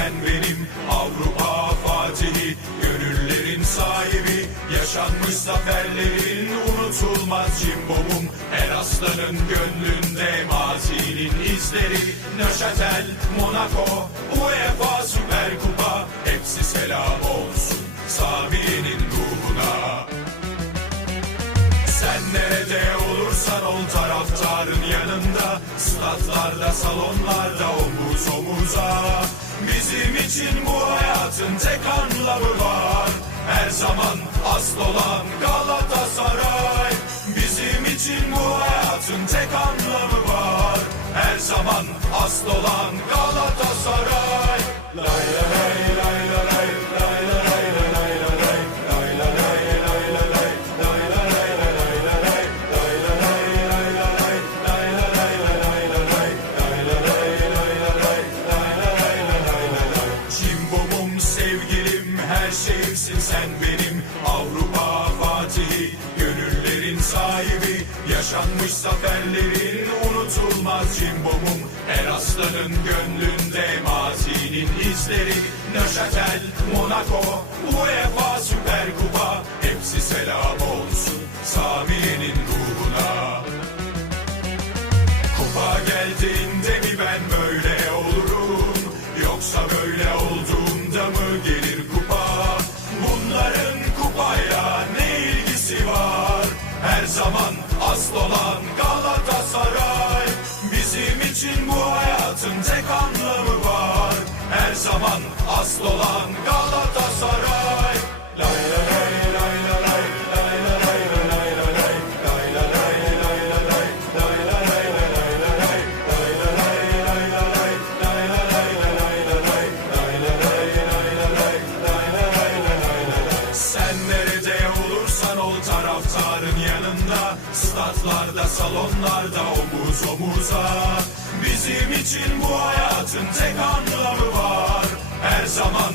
sen benim Avrupa Fatihi. Gönüllerin sahibi Yaşanmış zaferlerin unutulmaz cimbomum. Her aslanın gönlünde mazinin izleri. Nöşatel, Monaco, UEFA Süper Kupa. Hepsi selam olsun Sabi'nin ruhuna. Sen nerede ol taraftarın yanında Statlarda, salonlarda omuz omuza. Bizim için bu hayatın tek anlamı var. Her zaman asıl olan Galatasaray. Bizim için bu hayatın tek anlamı var. Her zaman asıl olan Galatasaray. Lay lay lay şeyimsin sen benim. Avrupa Fatihi gönüllerin sahibi. Yaşanmış zaferlerin unutulmaz cimbomum. Her aslanın gönlünde mazinin izleri. Nöşatel, Monaco, UEFA Süper Kupa. Hepsi selam olsun Samiye'nin ruhuna. Kupa geldiğinde mi ben böyle olurum? Yoksa böyle olduğumda mı gelir zaman asıl olan Galatasaray. Bizim için bu hayatın tek anlamı var. Her zaman asıl olan Galatasaray taraftarın yanında Statlarda, salonlarda omuz omuza. Bizim için bu hayatın tek anlamı var. Her zaman